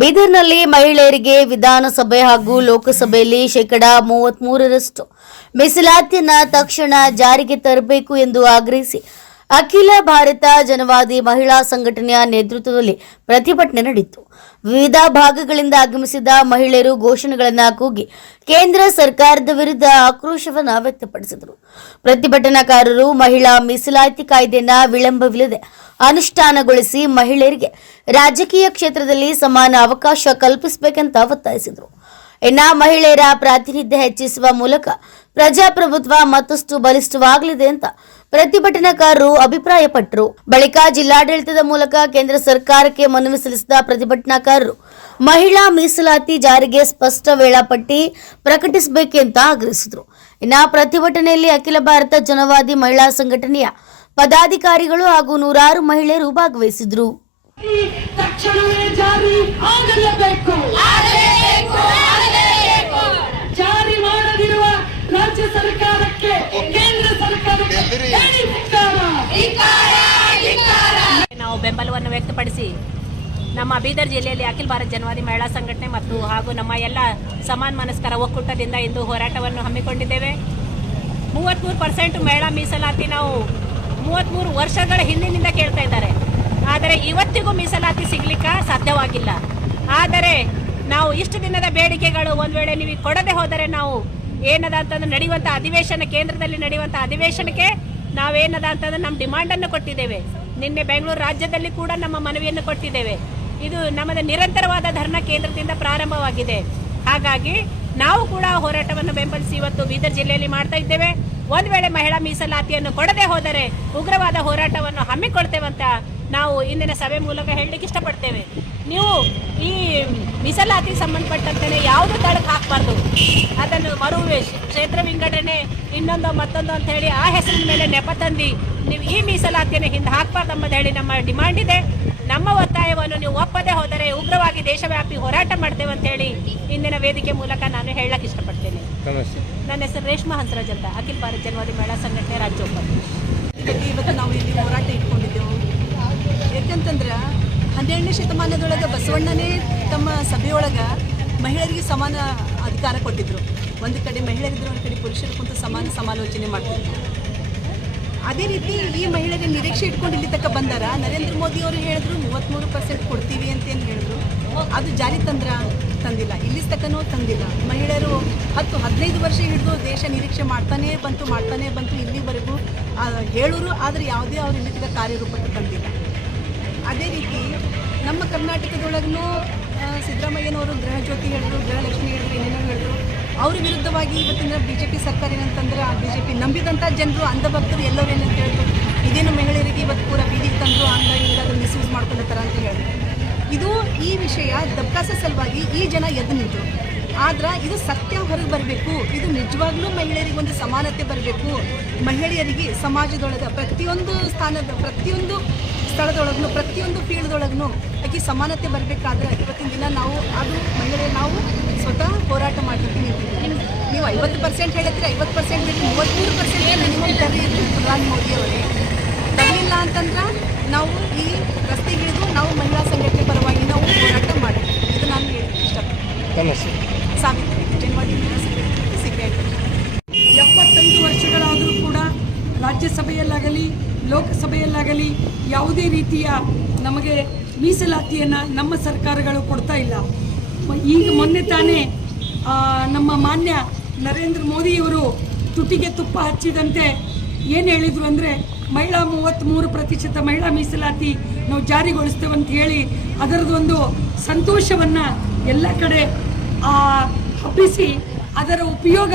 ಬೀದರ್ನಲ್ಲಿ ಮಹಿಳೆಯರಿಗೆ ವಿಧಾನಸಭೆ ಹಾಗೂ ಲೋಕಸಭೆಯಲ್ಲಿ 33% ಮೀಸಲಾತಿಯನ್ನು ತಕ್ಷಣ ಜಾರಿಗೆ ತರಬೇಕು ಎಂದು ಆಗ್ರಹಿಸಿ ಅಖಿಲ ಭಾರತ ಜನವಾದಿ ಮಹಿಳಾ ಸಂಘಟನೆಯ ನೇತೃತ್ವದಲ್ಲಿ ಪ್ರತಿಭಟನೆ ನಡೆಯಿತು. ವಿವಿಧ ಭಾಗಗಳಿಂದ ಆಗಮಿಸಿದ ಮಹಿಳೆಯರು ಘೋಷಣೆಗಳನ್ನು ಕೂಗಿ ಕೇಂದ್ರ ಸರ್ಕಾರದ ವಿರುದ್ಧ ಆಕ್ರೋಶವನ್ನು ವ್ಯಕ್ತಪಡಿಸಿದರು. ಪ್ರತಿಭಟನಾಕಾರರು ಮಹಿಳಾ ಮೀಸಲಾತಿ ಕಾಯ್ದೆಯನ್ನು ವಿಳಂಬವಿಲ್ಲದೆ ಅನುಷ್ಠಾನಗೊಳಿಸಿ ಮಹಿಳೆಯರಿಗೆ ರಾಜಕೀಯ ಕ್ಷೇತ್ರದಲ್ಲಿ ಸಮಾನ ಅವಕಾಶ ಕಲ್ಪಿಸಬೇಕೆಂತ ಒತ್ತಾಯಿಸಿದರು. ಇನ್ನು ಮಹಿಳೆಯರ ಪ್ರಾತಿನಿಧ್ಯ ಹೆಚ್ಚಿಸುವ ಮೂಲಕ ಪ್ರಜಾಪ್ರಭುತ್ವ ಮತ್ತಷ್ಟು ಬಲಿಷ್ಠವಾಗಲಿದೆ ಅಂತ ಪ್ರತಿಭಟನಾಕಾರರು ಅಭಿಪ್ರಾಯಪಟ್ಟರು. ಬಳಿಕ ಜಿಲ್ಲಾಡಳಿತದ ಮೂಲಕ ಕೇಂದ್ರ ಸರ್ಕಾರಕ್ಕೆ ಮನವಿ ಸಲ್ಲಿಸಿದ ಪ್ರತಿಭಟನಾಕಾರರು ಮಹಿಳಾ ಮೀಸಲಾತಿ ಜಾರಿಗೆ ಸ್ಪಷ್ಟ ವೇಳಾಪಟ್ಟಿ ಪ್ರಕಟಿಸಬೇಕೆಂತ ಆಗ್ರಹಿಸಿದರು. ಇನ್ನು ಪ್ರತಿಭಟನೆಯಲ್ಲಿ ಅಖಿಲ ಭಾರತ ಜನವಾದಿ ಮಹಿಳಾ ಸಂಘಟನೆಯ ಪದಾಧಿಕಾರಿಗಳು ಹಾಗೂ ನೂರಾರು ಮಹಿಳೆಯರು ಭಾಗವಹಿಸಿದ್ರು. ರಾಜ್ಯ ಸರ್ಕಾರಕ್ಕೆ ಕೇಂದ್ರ ಸರ್ಕಾರಕ್ಕೆ ನಾವು ಬೆಂಬಲವನ್ನು ವ್ಯಕ್ತಪಡಿಸಿ ನಮ್ಮ ಬೀದರ್ ಜಿಲ್ಲೆಯಲ್ಲಿ ಅಖಿಲ ಭಾರತ ಜನವಾದಿ ಮಹಿಳಾ ಸಂಘಟನೆ ಮತ್ತು ಹಾಗೂ ನಮ್ಮ ಎಲ್ಲ ಸಮಾನ ಮನಸ್ಕರ ಒಕ್ಕೂಟದಿಂದ ಇಂದು ಹೋರಾಟವನ್ನು ಹಮ್ಮಿಕೊಂಡಿದ್ದೇವೆ. 33% ಮಹಿಳಾ ಮೀಸಲಾತಿ ನಾವು 33 ವರ್ಷಗಳ ಹಿಂದಿನಿಂದ ಕೇಳ್ತಾ ಇದ್ದಾರೆ. ಆದರೆ ಇವತ್ತಿಗೂ ಮೀಸಲಾತಿ ಸಿಗ್ಲಿಕ್ಕೆ ಸಾಧ್ಯವಾಗಿಲ್ಲ. ಆದರೆ ನಾವು ಇಷ್ಟು ದಿನದ ಬೇಡಿಕೆಗಳು ಒಂದು ವೇಳೆ ನೀವು ಕೊಡದೆ ಹೋದರೆ ನಾವು ಏನದ ಅಂತಂದ್ರೆ ನಡೆಯುವಂಥ ಅಧಿವೇಶನ ಕೇಂದ್ರದಲ್ಲಿ ನಡೆಯುವಂಥ ಅಧಿವೇಶನಕ್ಕೆ ನಾವೇನದ ಅಂತಂದ್ರೆ ನಮ್ಮ ಡಿಮಾಂಡನ್ನು ಕೊಟ್ಟಿದ್ದೇವೆ. ನಿನ್ನೆ ಬೆಂಗಳೂರು ರಾಜ್ಯದಲ್ಲಿ ಕೂಡ ನಮ್ಮ ಮನವಿಯನ್ನು ಕೊಟ್ಟಿದ್ದೇವೆ. ಇದು ನಮ್ಮದು ನಿರಂತರವಾದ ಧರಣ ಕೇಂದ್ರದಿಂದ ಪ್ರಾರಂಭವಾಗಿದೆ. ಹಾಗಾಗಿ ನಾವು ಕೂಡ ಹೋರಾಟವನ್ನು ಬೆಂಬಲಿಸಿ ಇವತ್ತು ಬೀದರ್ ಜಿಲ್ಲೆಯಲ್ಲಿ ಮಾಡ್ತಾ ಇದ್ದೇವೆ. ಒಂದು ವೇಳೆ ಮಹಿಳಾ ಮೀಸಲಾತಿಯನ್ನು ಕೊಡದೆ ಹೋದರೆ ಉಗ್ರವಾದ ಹೋರಾಟವನ್ನು ಹಮ್ಮಿಕೊಳ್ತೇವಂತ ನಾವು ಇಂದಿನ ಸಭೆ ಮೂಲಕ ಹೇಳಲಿಕ್ಕೆ ಇಷ್ಟಪಡ್ತೇವೆ. ನೀವು ಈ ಮೀಸಲಾತಿ ಸಂಬಂಧಪಟ್ಟಂತೆ ಯಾವುದು ತಳಕು ಹಾಕಬಾರ್ದು. ಅದನ್ನು ಮರು ಕ್ಷೇತ್ರ ವಿಂಗಡಣೆ ಇನ್ನೊಂದು ಮತ್ತೊಂದು ಅಂತ ಹೇಳಿ ಆ ಹೆಸರಿನ ಮೇಲೆ ನೆಪ ತಂದು ನೀವು ಈ ಮೀಸಲಾತಿಯನ್ನು ಹಿಂದೆ ಹಾಕಬಾರ್ದು ಎಂಬುದು ಹೇಳಿ ನಮ್ಮ ಡಿಮಾಂಡ್ ಇದೆ. ನಮ್ಮ ಒತ್ತಾಯವನ್ನು ನೀವು ಒಪ್ಪದೆ ಹೋದರೆ ಉಗ್ರವಾಗಿ ದೇಶವ್ಯಾಪಿ ಹೋರಾಟ ಮಾಡ್ತೇವೆ ಅಂತ ಹೇಳಿ ಇಂದಿನ ವೇದಿಕೆ ಮೂಲಕ ನಾನು ಹೇಳಕ್ಕೆ ಇಷ್ಟಪಡ್ತೇನೆ. ನನ್ನ ಹೆಸರು ರೇಷ್ಮಾ ಹಂಸರಾಜ್ ಅಂತ, ಅಖಿಲ ಭಾರತ ಜನವಾದಿ ಮಹಿಳಾ ಸಂಘಟನೆ ರಾಜ್ಯೋಪಾಧ್ಯಕ್ಷ. ಇವತ್ತು ನಾವು ಇಲ್ಲಿ ಹೋರಾಟ ಇಟ್ಕೊಂಡಿದ್ದೆವು. ಯಾಕಂತಂದ್ರೆ 12ನೇ ಶತಮಾನದೊಳಗೆ ಬಸವಣ್ಣನೇ ತಮ್ಮ ಸಭೆಯೊಳಗೆ ಮಹಿಳೆಯರಿಗೆ ಸಮಾನ ಅಧಿಕಾರ ಕೊಟ್ಟಿದ್ರು. ಒಂದು ಕಡೆ ಮಹಿಳೆಯರಿದ್ರು, ಒಂದು ಕಡೆ ಪುರುಷರು ಕುಂತು ಸಮಾಲೋಚನೆ ಮಾಡ್ತಿದ್ರು. ಅದೇ ರೀತಿ ಈ ಮಹಿಳೆಯರ ನಿರೀಕ್ಷೆ ಇಟ್ಕೊಂಡು ಇಲ್ಲಿ ತನಕ ಬಂದಾರ. ನರೇಂದ್ರ ಮೋದಿ ಅವರು ಹೇಳಿದ್ರು 33% ಕೊಡ್ತೀವಿ ಅಂತೇನು ಹೇಳಿದ್ರು. ಅದು ಜಾರಿ ತಂದಿಲ್ಲ, ಇಲ್ಲಿ ತನಕನೂ ತಂದಿಲ್ಲ. ಮಹಿಳೆಯರು 10-15 ವರ್ಷ ಹಿಡಿದು ದೇಶ ನಿರೀಕ್ಷೆ ಮಾಡ್ತಾನೇ ಬಂತು ಇಲ್ಲಿವರೆಗೂ ಹೇಳೋರು. ಆದರೆ ಯಾವುದೇ ಅವ್ರು ಇಲ್ಲಿ ತನಕ ಕಾರ್ಯರೂಪಕ್ಕೆ ತಂದಿಲ್ಲ. ಅದೇ ರೀತಿ ನಮ್ಮ ಕರ್ನಾಟಕದೊಳಗೂ ಸಿದ್ದರಾಮಯ್ಯನವರು ಗೃಹಜ್ಯೋತಿ ಹೇಳಿದ್ರು, ಗೃಹಲಕ್ಷ್ಮಿ ಹೇಳಿದ್ರು, ಏನೇನೋ ಹೇಳಿದ್ರು. ಅವ್ರ ವಿರುದ್ಧವಾಗಿ ಇವತ್ತಿನ BJP ಸರ್ಕಾರ ಏನಂತಂದ್ರೆ BJP ನಂಬಿದಂಥ ಜನರು ಅಂಧಭಕ್ತರು ಎಲ್ಲರೂ ಏನಂತ ಹೇಳಿದ್ರು, ಇದೇನು ಮಹಿಳೆಯರಿಗೆ ಇವತ್ತು ಪೂರ ಬೀದಿಗೆ ತಂದರು, ಹಂಗಾಗಿ ಅದು ಮಿಸ್ಯೂಸ್ ಮಾಡ್ಕೊಳ್ತಾರ ಅಂತ ಹೇಳಿದ್ರು. ಇದು ಈ ವಿಷಯ ದಬ್ಕಾಸ ಸಲುವಾಗಿ ಈ ಜನ ಎದ್ದು ನಿಂತರು. ಆದ್ರೆ ಇದು ಸತ್ಯ ಹೊರಗೆ ಬರಬೇಕು. ಇದು ನಿಜವಾಗ್ಲೂ ಮಹಿಳೆಯರಿಗೆ ಒಂದು ಸಮಾನತೆ ಬರಬೇಕು. ಮಹಿಳೆಯರಿಗೆ ಸಮಾಜದೊಳಗೆ ಪ್ರತಿಯೊಂದು ಸ್ಥಳದೊಳಗೂ ಪ್ರತಿಯೊಂದು ಫೀಲ್ಡ್ದೊಳಗೂ ಆಕೆ ಸಮಾನತೆ ಬರಬೇಕಾದ್ರೆ ಇವತ್ತಿನ ದಿನ ನಾವು ಸ್ವತಃ ಹೋರಾಟ ಮಾಡಲಿಕ್ಕೆ ನಿಂತಿದ್ದೀವಿ. ನೀವು 50% ಹೇಳಿದ್ರೆ 50% ಬಿಟ್ಟು 33% ಮಿನಿಮಮ್ ತರಲಿ ಪ್ರಧಾನಿ ಮೋದಿಯವರೇ. ತರಲಿಲ್ಲ ಅಂತಂದ್ರೆ ನಾವು ಈ ರಸ್ತೆಗಿಳಿದು ನಾವು ಮಹಿಳಾ ಸಂಘಟನೆ ಪರವಾಗಿ ನಾವು ಹೋರಾಟ ಮಾಡ್ತೀವಿ. ಇದು ನಾನು ಹೇಳಕ್ಕೆ ಇಷ್ಟಪಡ್ತೀನಿ. ಸಾವಿತ್ರಿ ಜನವಾದಿ ಮಹಿಳಾ ಸಂಘಟನೆ ಸೆಕ್ರೆಟರಿ. 75 ವರ್ಷಗಳಾದರೂ ಕೂಡ ರಾಜ್ಯಸಭೆಯಲ್ಲಾಗಲಿ ಲೋಕಸಭೆಯಲ್ಲಾಗಲಿ ಯಾವುದೇ ರೀತಿಯ ನಮಗೆ ಮೀಸಲಾತಿಯನ್ನು ನಮ್ಮ ಸರ್ಕಾರಗಳು ಕೊಡ್ತಾ ಇಲ್ಲ. ಈಗ ಮೊನ್ನೆ ತಾನೇ ನಮ್ಮ ಮಾನ್ಯ ನರೇಂದ್ರ ಮೋದಿಯವರು ತುಟಿಗೆ ತುಪ್ಪ ಹಚ್ಚಿದಂತೆ ಏನು ಹೇಳಿದರು ಅಂದರೆ ಮಹಿಳಾ 33% ಮಹಿಳಾ ಮೀಸಲಾತಿ ನಾವು ಜಾರಿಗೊಳಿಸ್ತೇವೆ ಅಂತ ಹೇಳಿ ಅದರದೊಂದು ಸಂತೋಷವನ್ನು ಎಲ್ಲ ಕಡೆ ಹಬ್ಬಿಸಿ ಅದರ ಉಪಯೋಗ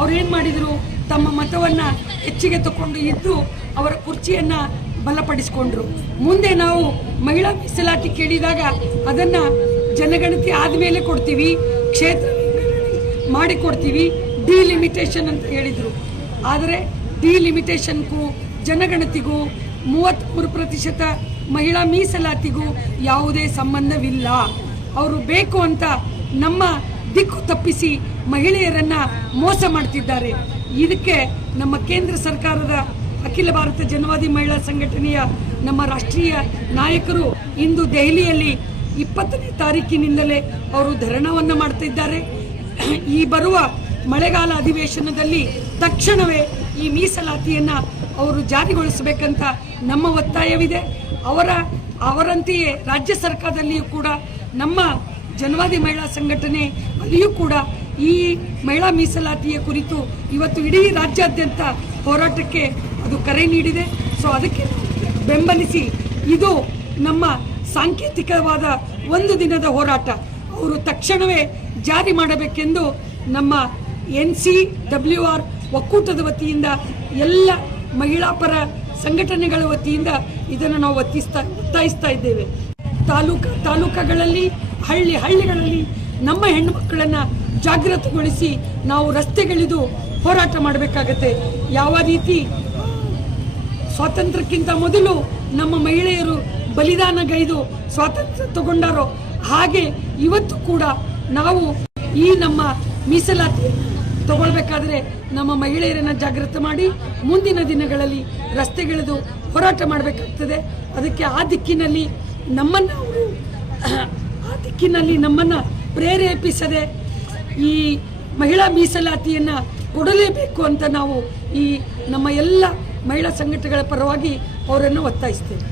ಅವ್ರೇನು ಮಾಡಿದರು, ತಮ್ಮ ಮತವನ್ನು ಹೆಚ್ಚಿಗೆ ತಗೊಂಡು ಇದ್ದು ಅವರ ಕುರ್ಚಿಯನ್ನು ಬಲಪಡಿಸಿಕೊಂಡ್ರು. ಮುಂದೆ ನಾವು ಮಹಿಳಾ ಮೀಸಲಾತಿ ಕೇಳಿದಾಗ ಅದನ್ನು ಜನಗಣತಿ ಆದಮೇಲೆ ಕೊಡ್ತೀವಿ, ಕ್ಷೇತ್ರ ಮಾಡಿಕೊಡ್ತೀವಿ, ಡಿಲಿಮಿಟೇಷನ್ ಅಂತ ಹೇಳಿದರು. ಆದರೆ ಡಿಲಿಮಿಟೇಷನ್ಗೂ ಜನಗಣತಿಗೂ 33% ಮಹಿಳಾ ಮೀಸಲಾತಿಗೂ ಯಾವುದೇ ಸಂಬಂಧವಿಲ್ಲ. ಅವರು ಬೇಕು ಅಂತ ನಮ್ಮ ದಿಕ್ಕು ತಪ್ಪಿಸಿ ಮಹಿಳೆಯರನ್ನು ಮೋಸ ಮಾಡ್ತಿದ್ದಾರೆ. ಇದಕ್ಕೆ ನಮ್ಮ ಕೇಂದ್ರ ಸರ್ಕಾರದ ಅಖಿಲ ಭಾರತ ಜನವಾದಿ ಮಹಿಳಾ ಸಂಘಟನೆಯ ನಮ್ಮ ರಾಷ್ಟ್ರೀಯ ನಾಯಕರು ಇಂದು ದೆಹಲಿಯಲ್ಲಿ 20ನೇ ತಾರೀಕಿನಿಂದಲೇ ಅವರು ಧರಣವನ್ನು ಮಾಡ್ತಿದ್ದಾರೆ. ಈ ಬರುವ ಮಳೆಗಾಲ ಅಧಿವೇಶನದಲ್ಲಿ ತಕ್ಷಣವೇ ಈ ಮೀಸಲಾತಿಯನ್ನು ಅವರು ಜಾರಿಗೊಳಿಸಬೇಕಂತ ನಮ್ಮ ಒತ್ತಾಯವಿದೆ. ಅವರಂತೆಯೇ ರಾಜ್ಯ ಸರ್ಕಾರದಲ್ಲಿಯೂ ಕೂಡ ನಮ್ಮ ಜನವಾದಿ ಮಹಿಳಾ ಸಂಘಟನೆ ಅಲ್ಲಿಯೂ ಕೂಡ ಈ ಮಹಿಳಾ ಮೀಸಲಾತಿಯ ಕುರಿತು ಇವತ್ತು ಇಡೀ ರಾಜ್ಯಾದ್ಯಂತ ಹೋರಾಟಕ್ಕೆ ಅದು ಕರೆ ನೀಡಿದೆ. ಸೊ ಅದಕ್ಕೆ ಬೆಂಬಲಿಸಿ ಇದು ನಮ್ಮ ಸಾಂಕೇತಿಕವಾದ ಒಂದು ದಿನದ ಹೋರಾಟ. ಅವರು ತಕ್ಷಣವೇ ಜಾರಿ ಮಾಡಬೇಕೆಂದು ನಮ್ಮ NCWR ಒಕ್ಕೂಟದ ವತಿಯಿಂದ ಎಲ್ಲ ಮಹಿಳಾ ಪರ ಸಂಘಟನೆಗಳ ವತಿಯಿಂದ ಇದನ್ನು ನಾವು ಒತ್ತಾಯಿಸ್ತಾ ಇದ್ದೇವೆ. ತಾಲೂಕುಗಳಲ್ಲಿ ಹಳ್ಳಿಗಳಲ್ಲಿ ನಮ್ಮ ಹೆಣ್ಣು ಮಕ್ಕಳನ್ನು ಜಾಗೃತಗೊಳಿಸಿ ನಾವು ರಸ್ತೆಗಿಳಿದು ಹೋರಾಟ ಮಾಡಬೇಕಾಗತ್ತೆ. ಯಾವ ರೀತಿ ಸ್ವಾತಂತ್ರ್ಯಕ್ಕಿಂತ ಮೊದಲು ನಮ್ಮ ಮಹಿಳೆಯರು ಬಲಿದಾನಗೈದು ಸ್ವಾತಂತ್ರ್ಯ ತಗೊಂಡಾರೋ ಹಾಗೆ ಇವತ್ತು ಕೂಡ ನಾವು ಈ ನಮ್ಮ ಮೀಸಲಾತಿ ತಗೊಳ್ಬೇಕಾದ್ರೆ ನಮ್ಮ ಮಹಿಳೆಯರನ್ನು ಜಾಗೃತ ಮಾಡಿ ಮುಂದಿನ ದಿನಗಳಲ್ಲಿ ರಸ್ತೆಗಿಳಿದು ಹೋರಾಟ ಮಾಡಬೇಕಾಗ್ತದೆ. ಅದಕ್ಕೆ ಆ ದಿಕ್ಕಿನಲ್ಲಿ ನಮ್ಮನ್ನು ಪ್ರೇರೇಪಿಸದೆ ಈ ಮಹಿಳಾ ಮೀಸಲಾತಿಯನ್ನು ಕೊಡಲೇಬೇಕು ಅಂತ ನಾವು ಈ ನಮ್ಮ ಎಲ್ಲ ಮಹಿಳಾ ಸಂಘಟನೆಗಳ ಪರವಾಗಿ ಅವರನ್ನು ಒತ್ತಾಯಿಸ್ತೇವೆ.